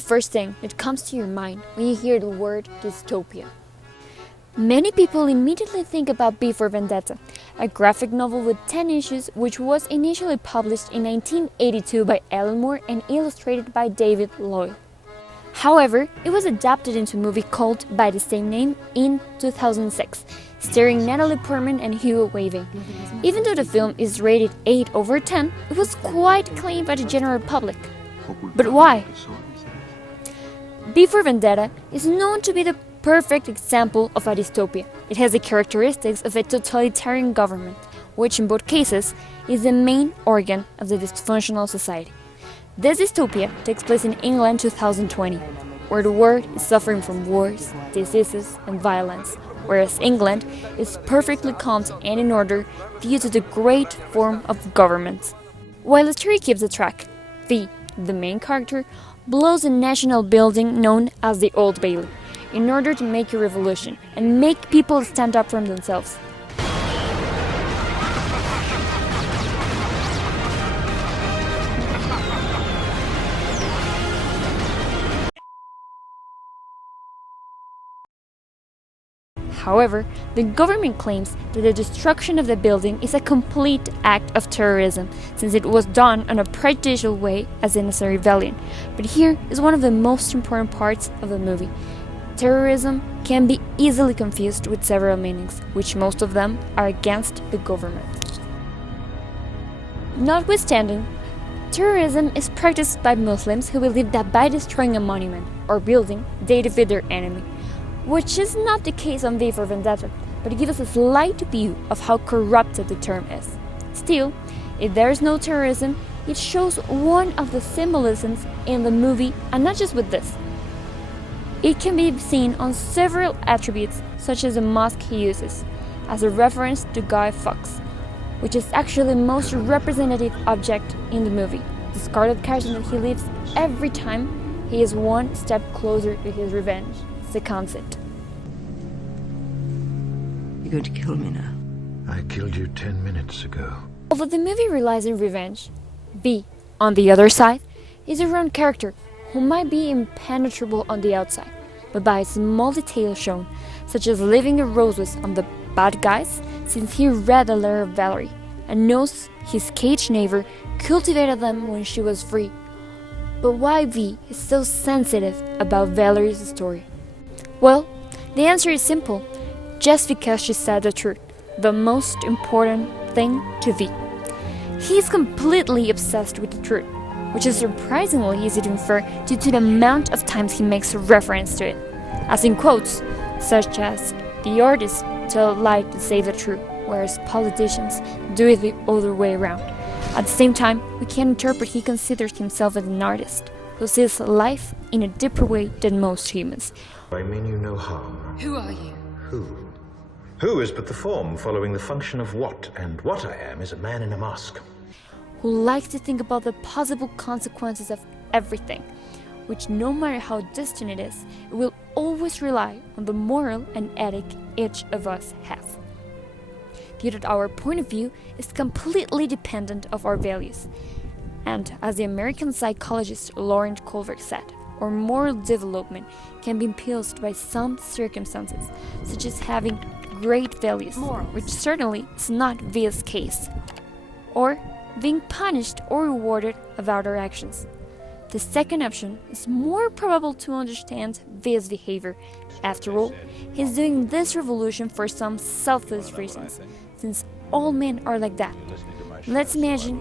the first thing that comes to your mind when you hear the word dystopia? Many people immediately think about V for Vendetta, a graphic novel with 10 issues which was initially published in 1982 by Alan Moore and illustrated by David Loyle. However, it was adapted into a movie called by the same name in 2006, starring Natalie Portman and Hugo Weaving. Even though the film is rated 8/10, it was quite acclaimed by the general public. But why? V for Vendetta is known to be the perfect example of a dystopia. It has the characteristics of a totalitarian government, which in both cases is the main organ of the dysfunctional society. This dystopia takes place in England 2020, where the world is suffering from wars, diseases, and violence, whereas England is perfectly calm and in order due to the great form of government. While the story keeps the track, V, the main character, blows a national building known as the Old Bailey, in order to make a revolution and make people stand up for themselves. However, the government claims that the destruction of the building is a complete act of terrorism, since it was done in a prejudicial way as in a rebellion. But here is one of the most important parts of the movie. Terrorism can be easily confused with several meanings, which most of them are against the government. Notwithstanding, terrorism is practiced by Muslims who believe that by destroying a monument or building, they defeat their enemy, which is not the case on V for Vendetta, but it gives us a slight view of how corrupted the term is. Still, if there is no terrorism, it shows one of the symbolisms in the movie, and not just with this. It can be seen on several attributes, such as the mask he uses, as a reference to Guy Fawkes, which is actually the most representative object in the movie, the scarlet carton that he leaves every time he is one step closer to his revenge, seconds it. You're going to kill me now? I killed you 10 minutes ago. Although the movie relies on revenge, V, on the other side, is a round character who might be impenetrable on the outside, but by small details shown, such as leaving the roses on the bad guys, since he read the letter of Valerie, and knows his caged neighbor cultivated them when she was free. But why V is so sensitive about Valerie's story? Well, the answer is simple. Just because she said the truth, the most important thing to V. He's completely obsessed with the truth, which is surprisingly easy to infer due to the amount of times he makes reference to it, as in quotes, such as, "The artists tell a lie to save the truth, whereas politicians do it the other way around." At the same time, we can interpret he considers himself as an artist, who sees life in a deeper way than most humans. I mean you no harm. Who are you? Who? Who is but the form following the function of what, and what I am is a man in a mask. Who likes to think about the possible consequences of everything, which no matter how distant it is, it will always rely on the moral and ethic each of us has. Due to our point of view is completely dependent of our values. And as the American psychologist Lauren Kohlberg said, our moral development can be impulsed by some circumstances, such as having great values, which certainly is not V's case, or being punished or rewarded about our actions. The second option is more probable to understand V's behavior. After all, he's doing this revolution for some selfless reasons, since all men are like that. Let's imagine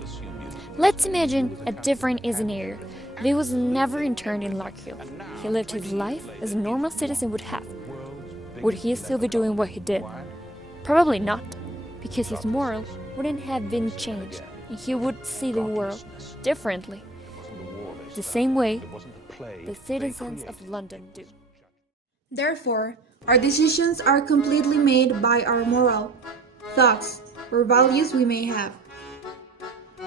a different scenario. V was never interned in Larkhill. He lived his life as a normal citizen would have. Would he still be doing what he did? Probably not, because his moral wouldn't have been changed, and he would see the world differently, the same way the citizens of London do. Therefore, our decisions are completely made by our moral, thoughts, or values we may have.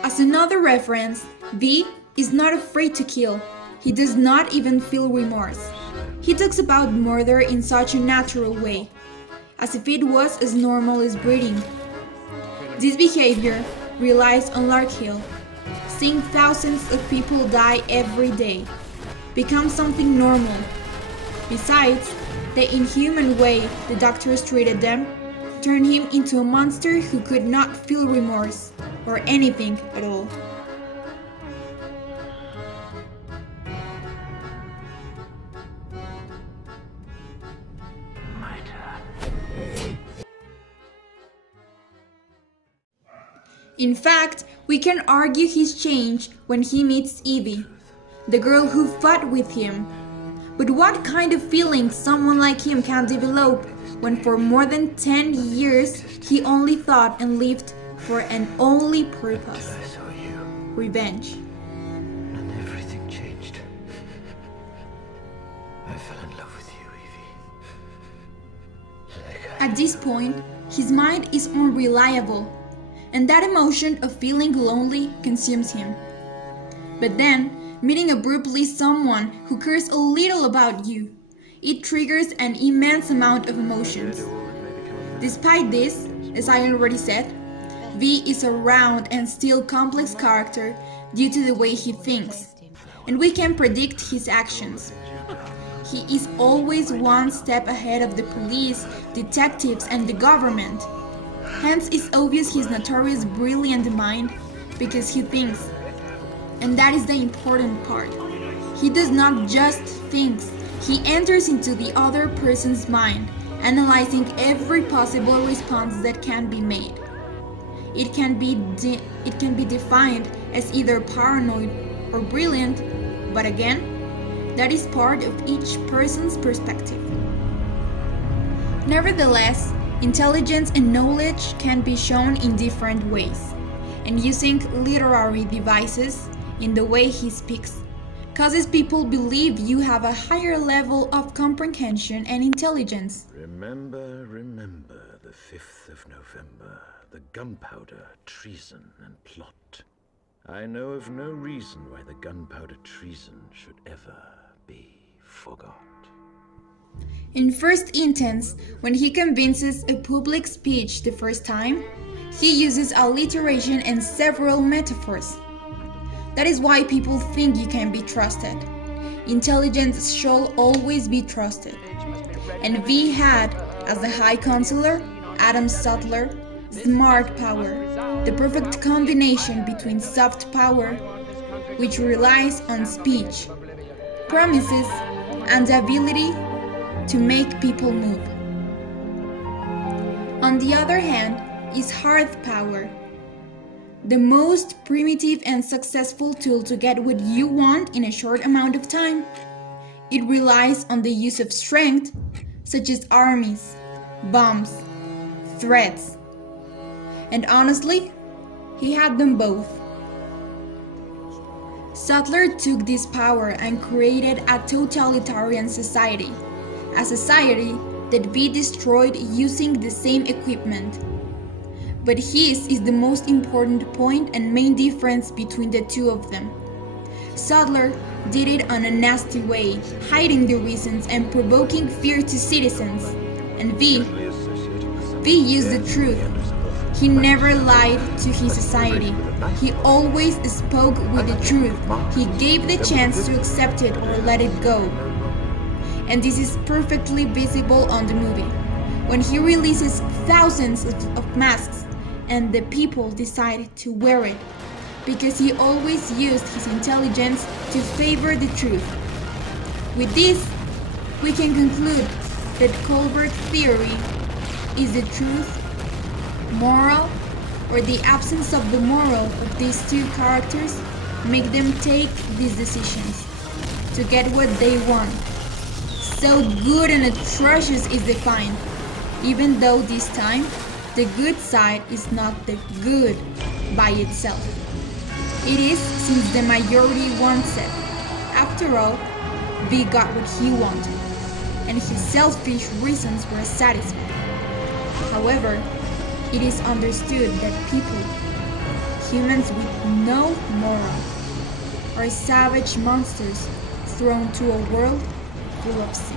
As another reference, V is not afraid to kill. He does not even feel remorse. He talks about murder in such a natural way, as if it was as normal as breathing. This behavior relies on Larkhill, seeing thousands of people die every day. become something normal. Besides, the inhuman way the doctors treated them turned him into a monster who could not feel remorse or anything at all. In fact, we can argue his change when he meets Evie, the girl who fought with him. But what kind of feelings someone like him can develop when for more than 10 years he only thought and lived for an only purpose: revenge. And everything changed. I fell in love with you, Evie. At this point, his mind is unreliable, and that emotion of feeling lonely consumes him. But then, meeting abruptly someone who cares a little about you, it triggers an immense amount of emotions. Despite this, as I already said, V is a round and still complex character due to the way he thinks, and we can predict his actions. He is always one step ahead of the police, detectives, and the government. Hence, it's obvious his notorious brilliant mind because he thinks. And that is the important part. He does not just think, he enters into the other person's mind, analyzing every possible response that can be made. It can be defined as either paranoid or brilliant, but again, that is part of each person's perspective. Nevertheless, intelligence and knowledge can be shown in different ways, and using literary devices in the way he speaks causes people believe you have a higher level of comprehension and intelligence. Remember the 5th of November, the gunpowder, treason, and plot. I know of no reason why the gunpowder treason should ever be forgot. In first instance, when he convinces a public speech the first time, he uses alliteration and several metaphors. That is why people think you can be trusted. Intelligence shall always be trusted. And V had, as the High Counselor, Adam Sutler, smart power, the perfect combination between soft power, which relies on speech, promises, and the ability to make people move. On the other hand is hard power, the most primitive and successful tool to get what you want in a short amount of time. It relies on the use of strength, such as armies, bombs, threats. And honestly, he had them both. Sutler took this power and created a totalitarian society, a society that V destroyed using the same equipment. But his is the most important point and main difference between the two of them. Sutler did it on a nasty way, hiding the reasons and provoking fear to citizens. And V used the truth. He never lied to his society. He always spoke with the truth. He gave the chance to accept it or let it go. And this is perfectly visible on the movie, when he releases thousands of masks and the people decide to wear it, because he always used his intelligence to favor the truth. With this, we can conclude that Colbert's theory is the truth, moral, or the absence of the moral of these two characters make them take these decisions to get what they want. So good and atrocious is defined, even though this time the good side is not the good by itself. It is since the majority wants it. After all, V got what he wanted, and his selfish reasons were satisfied. However, it is understood that people, humans with no moral, are savage monsters thrown to a world full of sin.